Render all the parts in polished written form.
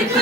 Thank you.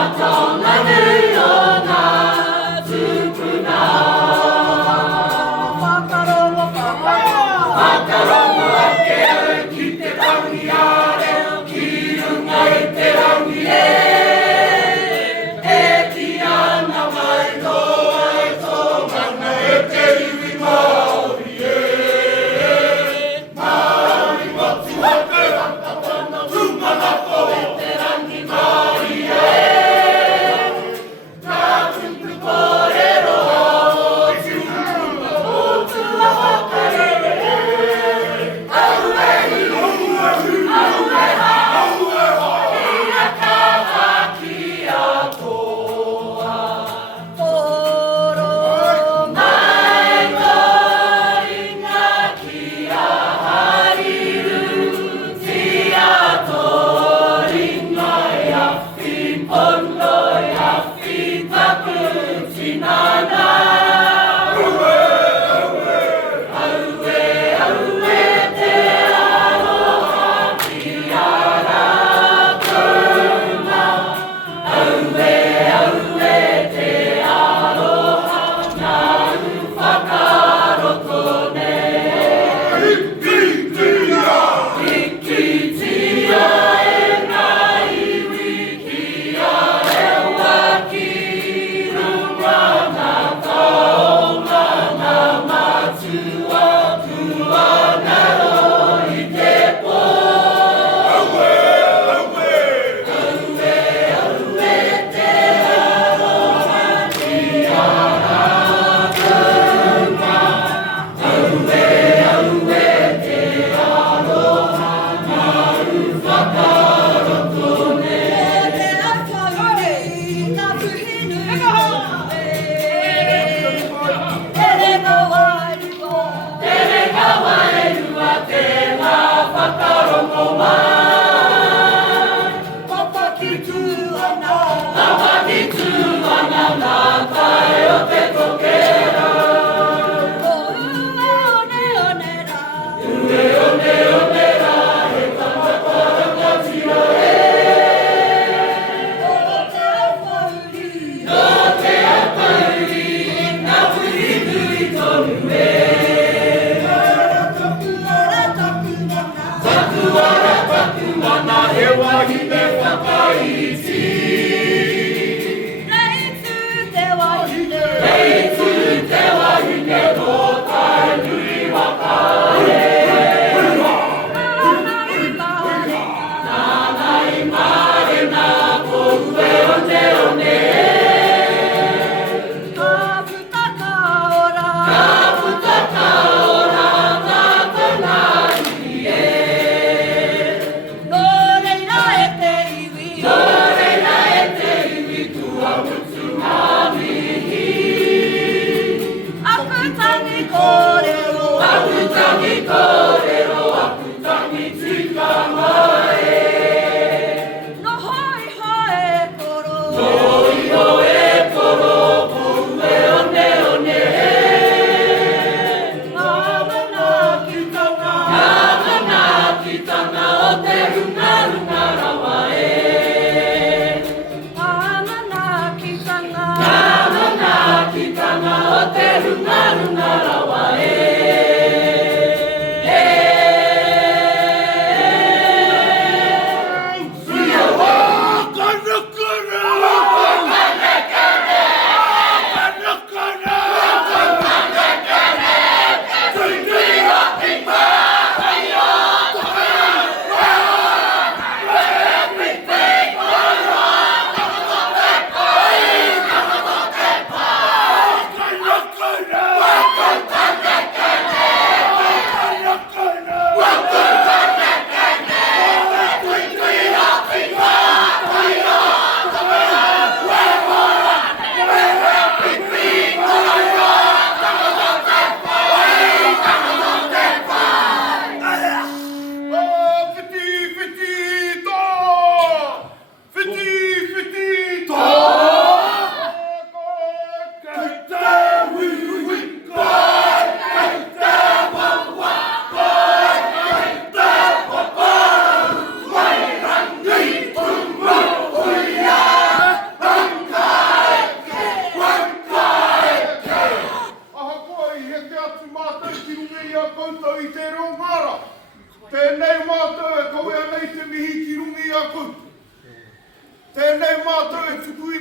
He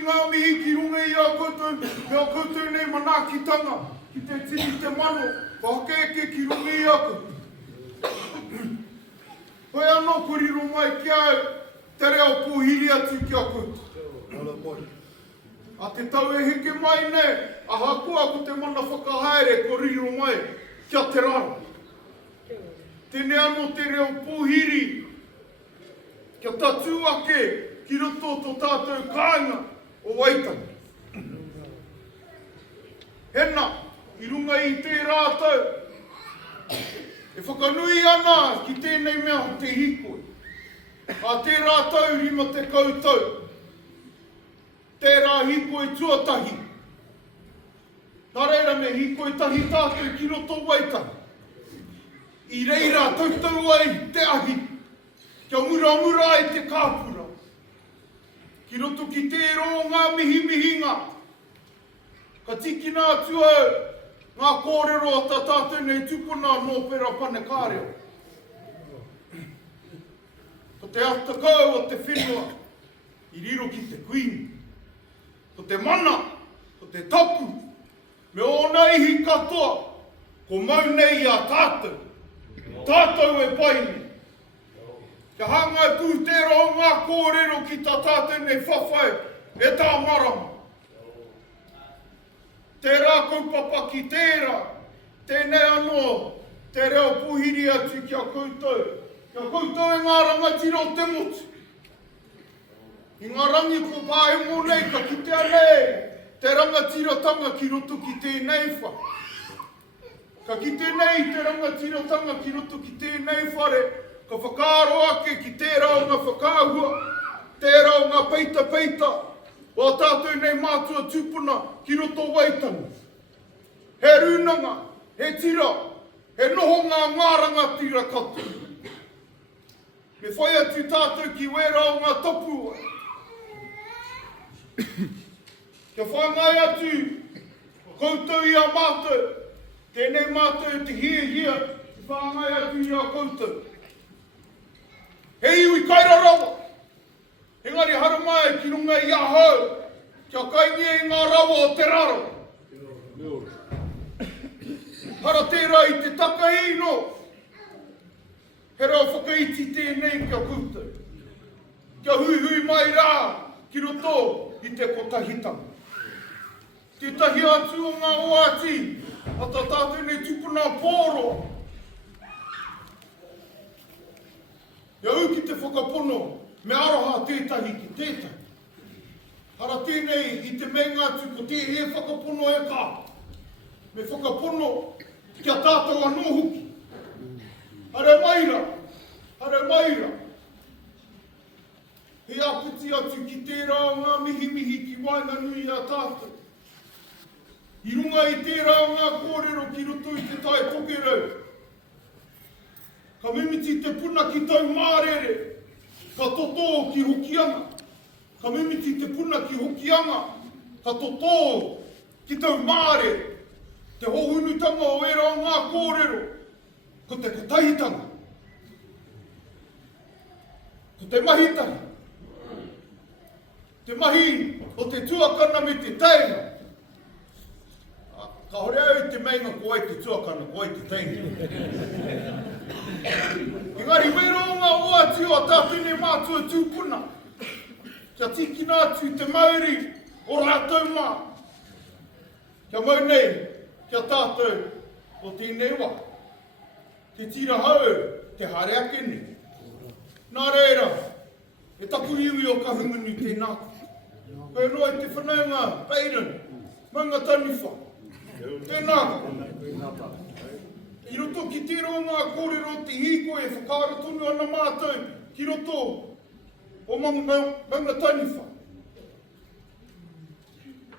ngā mihi ki runga i a koutou, me a koutou nei manakitanga, ki te tini te mano, whakeke ki runga i a koutou. Hoi anō koriro mai ki au, te reo pōhiri atu ki a koutou. A te tau e heke mai nei, a hakua ko te mana whakahaere koriro mai ki a Te Rarawa. Tēnei anō te reo pōhiri, kia tatu ake ki roto tō tātou kāinga o Waitanga. Hena, i runga i te rātou, e whakanui ana ki tēnei mea te hikoi. A te rātou rima te koutou, tērā hikoi tuatahi. Nā reira me hikoi tahi tātou ki roto Waitanga. I reira tautau ai te ahi, kia mura ai te kāpura. Ki roto ki te ro ngā mihinga, ka tikina atu au ngā kōrero a tā tātou nei tupuna nō pera pane kāreo. Ko te atakau o te whenua, i riro ki te kuini. Ko te mana, ko te tapu, me o neihi katoa, ko mau nei a tātou. Tātou e paini. Ka hangai pūtero o ngā kōrero ki tā tātou nei whawhai e tā marama. Tērā kaupapa ki tērā, tēnei anō, te reo puhiri atu ki a koutou. Ki a koutou e ngā rangatira o te motu. I ngā rangi ko pāhe mō nei, ka kitea nei, te rangatiratanga ki roto ki tēnei wha. Ka kite nei te rangatiratanga ki roto ki tēnei whare, ka whakaaro ake ki tērā o ngā whakaahua, tērā o ngā peita, o a tātou nei mātua tupuna ki roto Waitanga. He runanga, he tira, he noho ngā rangatira katu. Me whai atu tātou ki wera o ngā topua. Kia whangai atu, koutou i a mātou, tēnei mātou te hia, te whangai atu i a koutou. He Iwi Chairs Rawa, engari haramai ki runga i a hau, kia kaingia i ngā rawa o Te Rarawa. Hara tērā i te takahino, he rau whakaiti tēnei kia koutou. Kia hui mai rā ki roto i te kotahitanga. Tētahi atu o ngā oati, a tā tātou nei tupuna pōro. Ia au ki te whakapono, me aroha tētahi ki tētahi. Hara tēnei i te menga atu ko te he whakapono e kā. Me whakapono kia tātou anō huki. Hara maira. He apiti atu ki tērā ngā mihi ki wainganui a tātou. I runga i tērā ngā kōrero ki roto i te tai tokerau. Ka mimiti te puna ki tau mārere, ka toto ki hokianga. Ka mimiti te puna ki hokianga, ka toto ki tau mārere. Te hohunutanga o era o ngā kōrero, ko te kotahitanga. Ko te mahitahi. Te mahi o te tuakana me te tainga. Ka hore au te meinga ko ai te tuakana, ko ai te tainga. Engari, wera o ngā oati o a tātou nei mātua tūpuna. Kia tikina atu te mauri o rātou mā. Kia mau nei, kia tātou o tēnei wā. Te tira hau, te hare ake ni. Nā reira, e tapu iwi o Kahungunu tēnā. Koe roa i te whanaunga, Peiren, maunga taniwha. Tēnā. Ki roto ki te ro ngā kōrero te hiko e whakaara tonu ana mātou ki roto o maunga taniwha.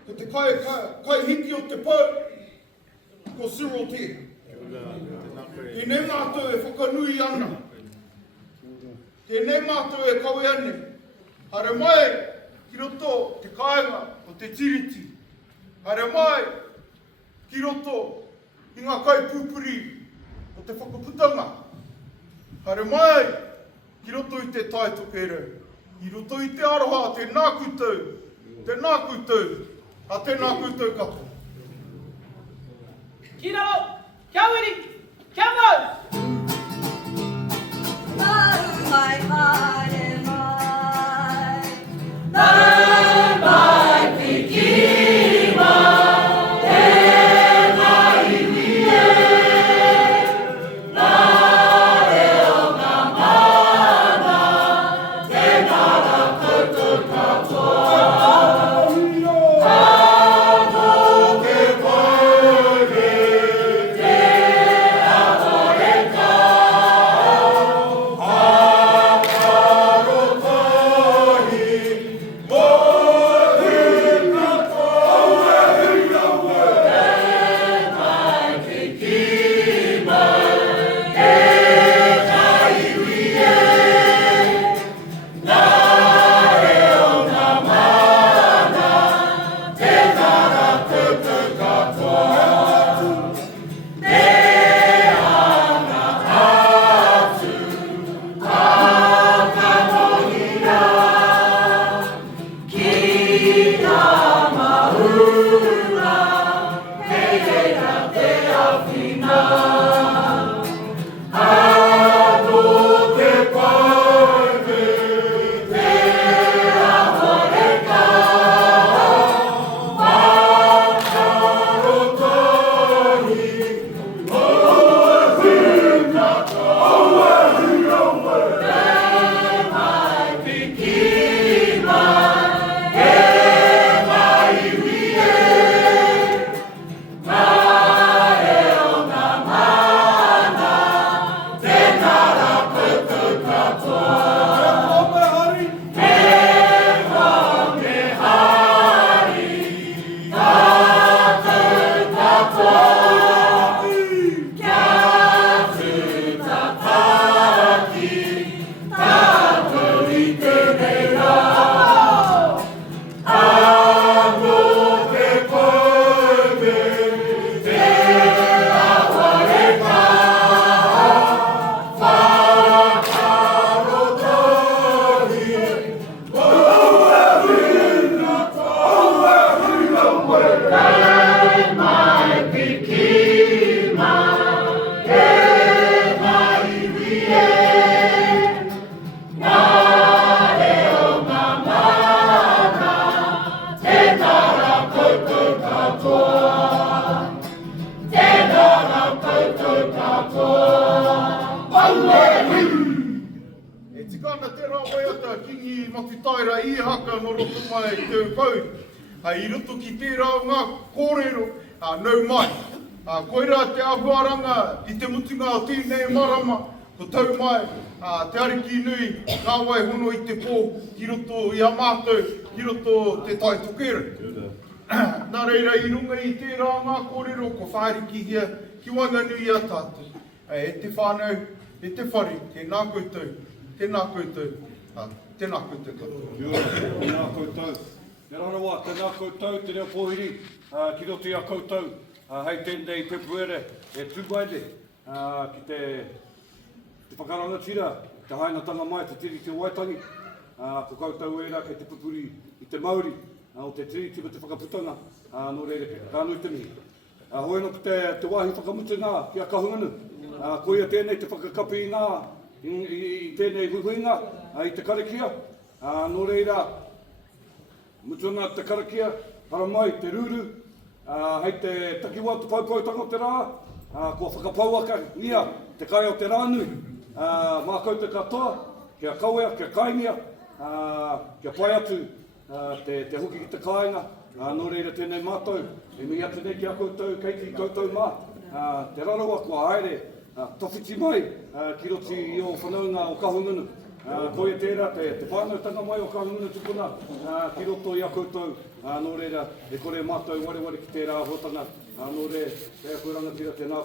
Ko te kai hiki o te pau, ko Cyril te. Tēnei mātou e whakanui ana. Tēnei mātou e kawe ane. Hare mai ki roto te kāinga o te tiriti. Hare mai ki roto i ngā kaipupuri o te whakaputanga. Hare mai, ki roto i te tai tokerau. I roto i te aroha, te nākutau, te Tēnā koutou, tēnā koutou katoa. Ki raro, kia wiri, kia mau! Naru mai haere mai. Naru mai piki mai, tēnā iwi e. Nā reo ngā mana, tēnā rā koutou katoa. E tikana te rawa o ta kingi mati taira I haka no roto mai te kau. I roto ki te rao ngā kōrero nau mai. Koira te ahuaranga I te mutunga o tēnei marama, ko tau mai te ariki nui, ngā wai hono I te pō, ki roto I a mātou, ki roto te tai tokera. Nā reira I runga I te rao ngā kōrero, ko whaariki hia, ki wanga nui a tātou. E te whānau, e te whare, tēnā koutou, tēnā koutou, tēnā koutou katoa. Tēnā koutou. Te Rarawa, tēnā koutou, te reo pōhiri, ki roto I a koutou, hei tēnei pepuere, e tūmaile, ki te whakaranga tira, te hainatanga mai, te tiri te waitangi, ko koutou era kei te pupuri I te Mauri, o te tiri tima te whakaputanga, no reire, ka nui te mihi. Hoi no te wāhi whakamutu ngā, ki a Kahungunu, ko ia tēnei te whakakapi ngā, I tēnei huihuinga, I te karakia, no reira, mutuna te karakia, para mai, te ruru, hei te takiwa te paupautanga o te rā, ko whakapauaka nia, te kai o te rānui, mākau te katoa, kia kauea, kia kaingia, kia pai atu, te hoki ki te kāinga, no reira tēnei mātou, e mi atu nei ki a koutou, kei ki koutou mā, te Rarawa kua haere, tawhiti mai, ki roti I o whanaunga o Kahungunu. Ko e tērā, te whānautanga mai o Kahungunu tupuna, ki roto I a koutou, no reira, e kore mātou ware ki tērā hotanga, no re, te koe rangatira, tēnā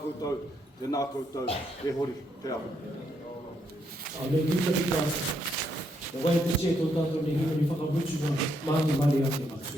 koutou, te hori, te ahu. Le tika tika, o wai te che tō tātou ne hina ni whakamutu na māngi mare ake matu.